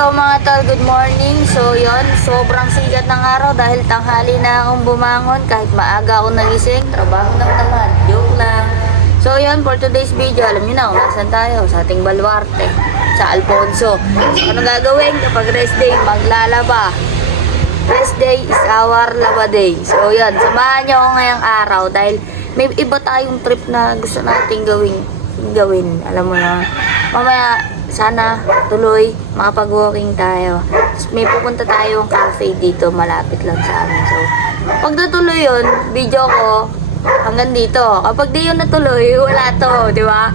Yo mga tol, good morning. So yon, sobrang sigat ng araw dahil tanghali na akong bumangon. Kahit maaga ako nagising, trabaho lang naman, joke lang. So yon, for today's video, alam niyo na kung nasan tayo, sa ating baluarte, sa Alfonso. So ano gagawin kapag rest day? Maglalaba. Rest day is our laba day. So yan, samahan niyo ako ngayong araw dahil may iba tayong trip na gusto nating gawin. Alam mo na, mamaya sana tuloy makapag-walking tayo. May pupunta tayong cafe dito, malapit lang sa amin. So, pag natuloy yun, video ko hanggang dito. Kapag di yun natuloy, wala to, di ba?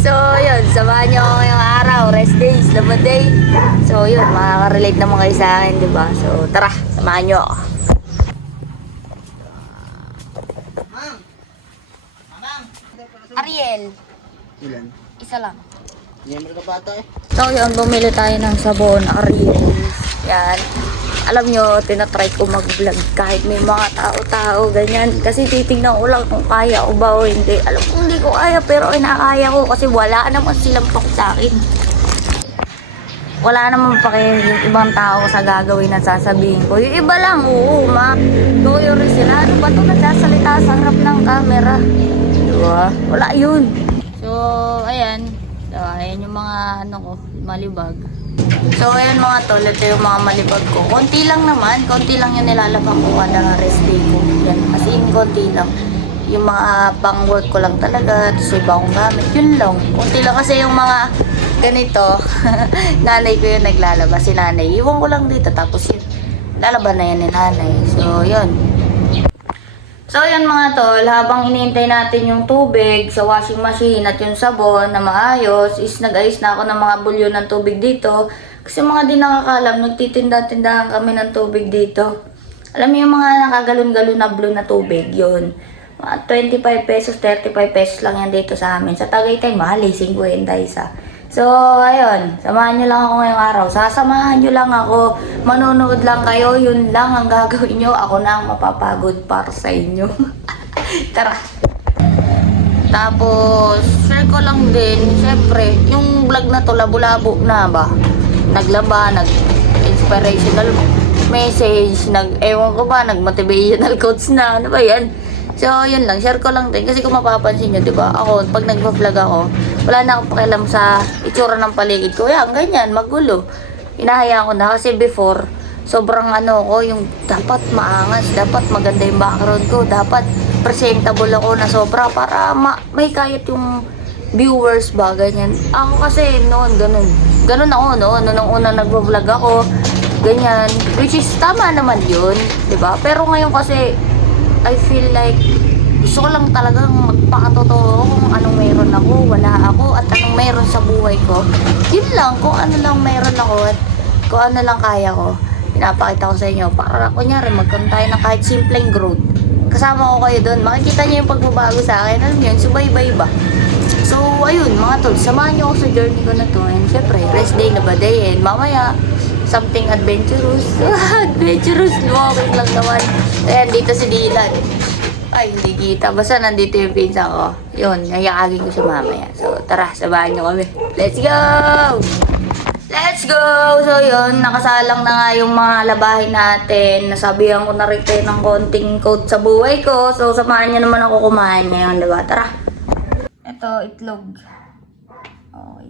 So, yun, samahan nyo ako ngayong araw. Rest days, laba day. So, yun, makaka-relate naman kayo sa akin, di ba? So, tara, samahan nyo ako. Ariel. Ilan? Isa lang. Hindi naman ka bata eh. So yun, bumili tayo ng sabon, Ariel. Yan. Alam nyo, tinatry ko mag-vlog kahit may mga tao-tao, ganyan. Kasi titignan ko lang kung kaya ko ba o hindi. Alam ko hindi ko kaya, pero inakaya ko kasi wala naman silang pak sa akin. Wala naman pa kayo yung ibang tao sa gagawin na sasabihin ko. Yung iba lang, oo, doyo rin sila. Ano ba ito nagsasalita sa harap ng camera? Diba? Wala yun. So, ayan. So, ayan yung mga ano ko, malibag. So, ayan mga tol, ito yung mga malibag ko. Konti lang naman, konti lang yung nilalabang ko kada rest day ko. Yan, as in, konti lang. Yung mga pang work ko lang talaga, tapos iba akong gamit, yun lang. Konti lang kasi yung mga ganito, nanay ko yung naglalaba, si nanay. Iwan ko lang dito, tapos yun, lalaban na yan ni nanay. So, yun. So yan mga tol, habang iniintay natin yung tubig sa washing machine at yung sabon na maayos, is nag-ayos na ako ng mga bulyon ng tubig dito. Kasi mga di nakakalam, nagtitinda-tindahan kami ng tubig dito. Alam mo yung mga nakagalon-galon na blue na tubig, yun. Mga 25 pesos, 35 pesos lang yan dito sa amin. Sa Tagaytay, mahal eh, 50 isa. So, ayun, samahan nyo lang ako ngayong araw. Sasamahan nyo lang ako, manonood lang kayo, yun lang ang gagawin nyo. Ako na ang mapapagod para sa inyo. Tara! Tapos, share ko lang din, syempre, yung vlog na to, labo-labo na ba? Naglaba, nag-inspirational message, ewan ko ba, nag-motivational quotes na, ano ba yan? So, yun lang. Share ko lang din. Kasi kung mapapansin nyo, diba? Ako, pag nag-vlog ako, wala na akong pakialam sa itsura ng paligid ko. Yan, ganyan, magulo. Hinahayaan ko na. Kasi before, sobrang ano ko, yung dapat maangas, dapat maganda yung background ko, dapat presentable ako na sobra para may kayat yung viewers ba, ganyan. Ako kasi noon, ganun. Ganun ako noon. Nung una nag-vlog ako, ganyan. Which is, tama naman yun, diba? Pero ngayon kasi, I feel like gusto ko lang talagang magpakatotoo kung anong meron ako, wala ako, at anong meron sa buhay ko. Yun lang, kung ano lang meron ako at kung ano lang kaya ko, pinapakita ko sa inyo. Para kunyari, magkaroon tayo ng kahit simpleng growth. Kasama ko kayo doon, makikita niyo yung pagbabago sa akin. Alam niyo yun, subaybay ba? So, ayun, mga tol, samahan niyo ako sa journey ko na to. And syempre, rest day na ba day? And mamaya, something adventurous. Adventurous, walking lang naman. Ayan, dito si Dylan. Ay, hindi kita. Basta nandito yung pinsa ko. Yun, nayakagin ko si mamaya. So, tara, sabahan nyo kami. Let's go! Let's go! So, yun, nakasalang na nga yung mga labahin natin. Nasabihan ko na rin kayo ng konting coat sa buhay ko. So, samahan nyo naman ako kumain ngayon, diba? Tara! Ito, itlog. Okay.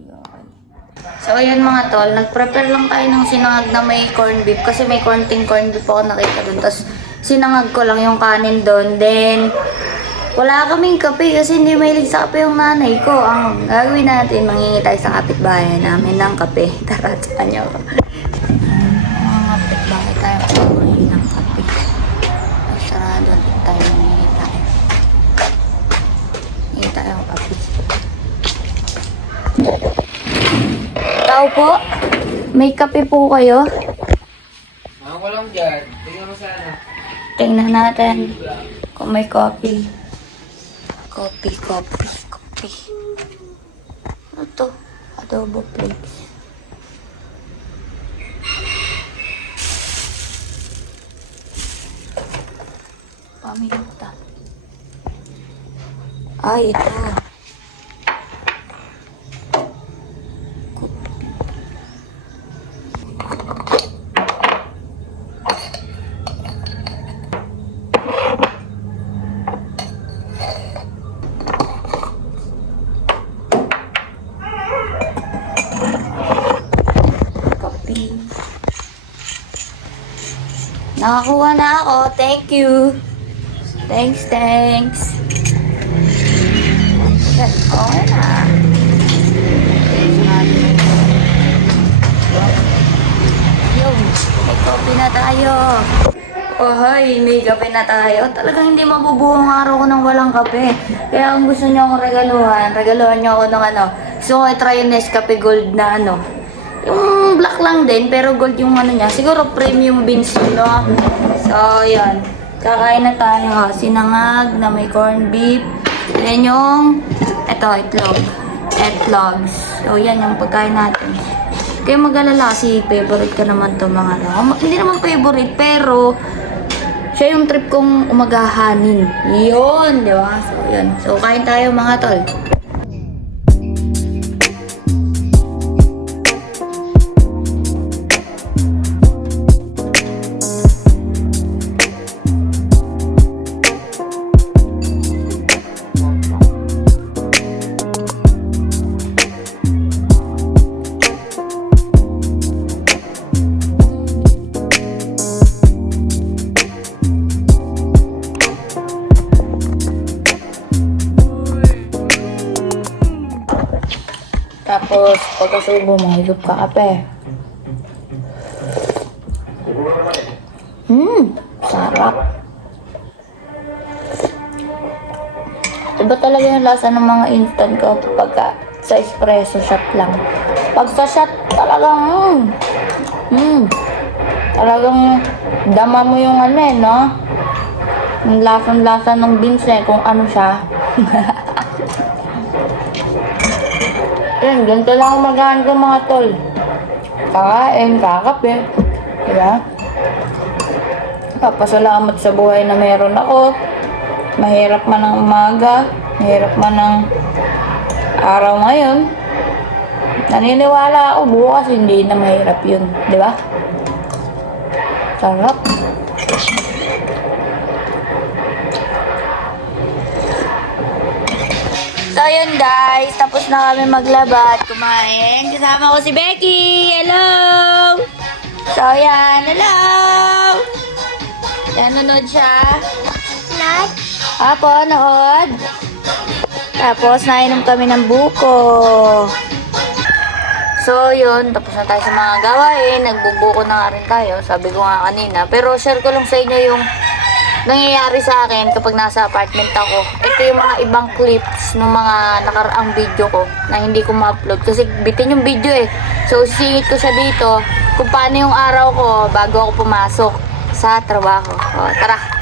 So, ayan mga tol, nag-prepare lang tayo ng sinangag na may corned beef. Kasi may konting corned beef ako nakita dun. Tapos, sinangag ko lang yung kanin dun. Then, wala kaming kape kasi hindi mahilig sa kape yung nanay ko. Ang gagawin natin, mangingi tayo sa kapitbahay namin ng kape. Tara, saan nyo ako. Mga kapitbahay tayo mangingi ng kape. Ay, sarado. Tayo mangingi tayo. Mangingi tayo ng kape. Tao po, may kape po kayo? Ako lang dyan. Tingnan mo sana. Tingnan natin kung may coffee. Coffee. Ano to? Adobo flakes. Paminta. Ay, ito. Nakakuha na ako. Thank you. Thanks. Yan, okay na. Yung, may coffee na tayo. Oh, hi, may kape na tayo. Talagang hindi mabubuong araw ko ng walang kape. Kaya kung gusto niyo akong regaluhan niyo ako ng ano. So, I try yung Nescafe Gold na ano. Yung black lang din, pero gold yung ano niya. Siguro premium beans yun, no? So, yan. Kakain na tayo. Sinangag na may corned beef. Then yung, itlog. Etlogs. So, yan yung pagkain natin. Kaya mag-alala kasi favorite ka naman to mga ano. Hindi naman favorite, pero siya yung trip kong umagahanin. Yun, di ba? So, yun. So, kain tayo mga tol. Tapos, pagkasubo, mahigop ka kape. Sarap. Iba talaga yung lasa ng mga instant coffee pagka sa espresso shot lang. Pag sa shot, talagang, talagang dama mo yung ano eh, no? Yung lasang-lasa ng beans eh, kung ano siya. Yan, ganito lang ang magahan ko mga tol. Kakain, kakape. Diba? Papasalamat sa buhay na meron ako. Mahirap man ang umaga, mahirap man ang araw ngayon. Naniniwala ako bukas hindi na mahirap yun. Diba? Sarap. So yun guys, tapos na kami maglaba at kumain. Kasama ko si Becky. Hello! So yan, hello! Yan, nanood siya. Nanood? Apo, nanood. Tapos nainom kami ng buko. So yun, tapos na tayo sa mga gawain. Nagbubuko na nga rin tayo, sabi ko nga kanina. Pero share ko lang sa inyo yung nangyayari sa akin kapag nasa apartment ako. Ito yung mga ibang clips ng mga nakaraang video ko na hindi ko ma-upload kasi bitin yung video eh. So sisingit ko siya dito kung paano yung araw ko bago ako pumasok sa trabaho. O, tara!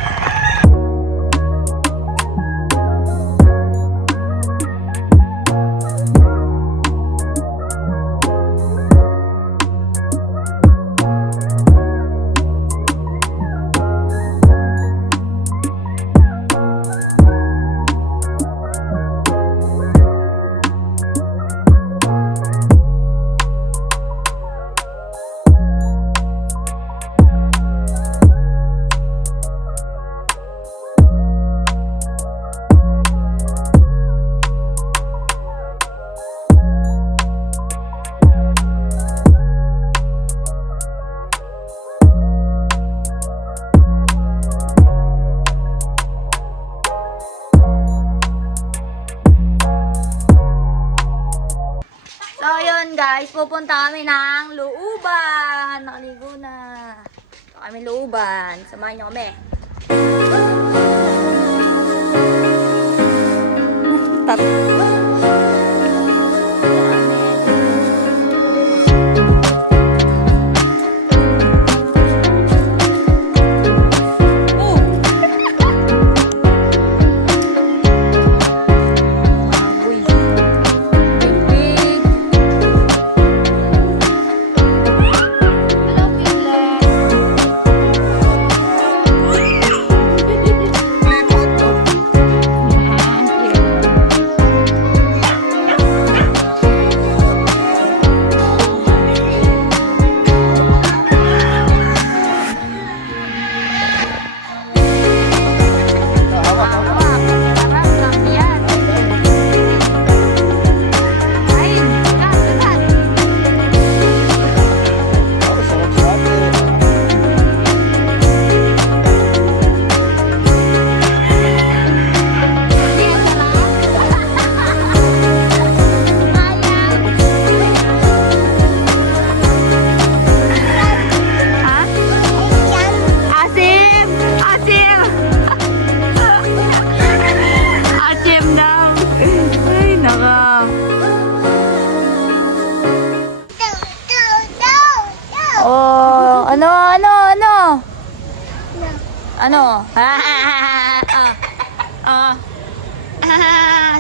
So, yun guys, pupunta kami ng Luuban. Nakaligo na. So, kami Luuban. Samahan nyo kami.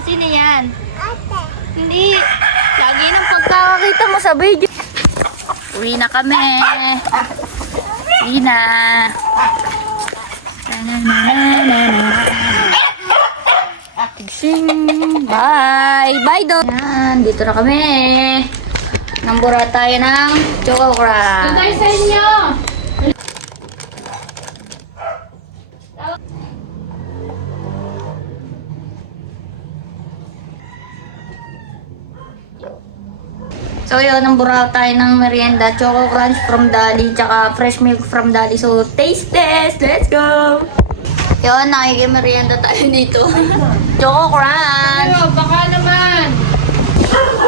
Sino yan? Ate. Hindi. Lagi nang pagkakakita mo sa video. Uwi na kami. Uwi na. Tigsing. Bye. Bye do. Yan. Dito na kami. Nambura tayo ng Choco Crunch. Ito sa inyo. So yun, nambura tayo ng merienda. Choco Crunch from Dali, tsaka fresh milk from Dali. So taste test! Let's go! Yun, nakikimerienda tayo dito. Choco Crunch! Ano, baka naman.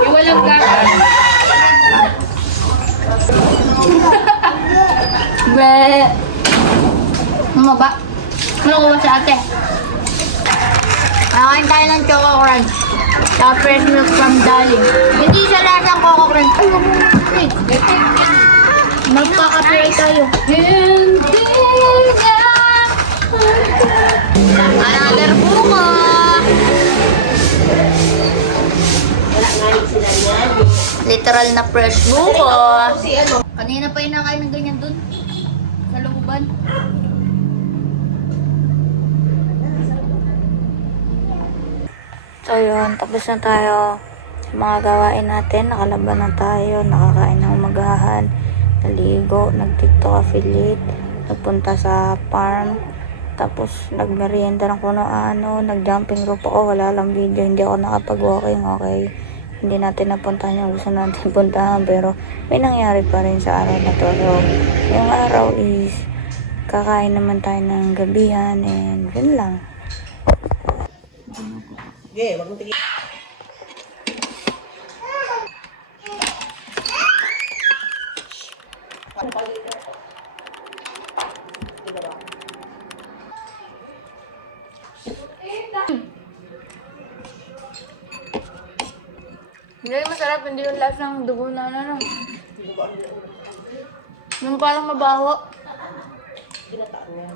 Yung walang gatas. Bre! Ano ba? Ano ko ba sa ate? Nakain tayo ng Choco Crunch. Tsaka fresh milk from Dali. Hindi siya lahat ng Choco Crunch. Ay, wag mo. Wait. Magkakapray tayo. Hindi na. Another buko! Literal na fresh buko. Kanina pa inakain ng ganyan dun. Sa looban. So yun, tapos na tayo sa mga gawain natin. Nakalaban na tayo, nakakain ng umagahan, naligo, nag-tiktok affiliate, nagpunta sa farm, tapos nagmerienda ng kuno ano, nag-jumping rope ako, wala lang video, hindi ako nakapag-walking, okay. Hindi natin napuntahan yung gusto natin puntahan, pero may nangyari pa rin sa araw na to. So, yung araw is kakain naman tayo ng gabihan and yun lang. Hindi masarap, hindi yung last ng dugo na ano. Yung parang mabaho. Ginataan niya.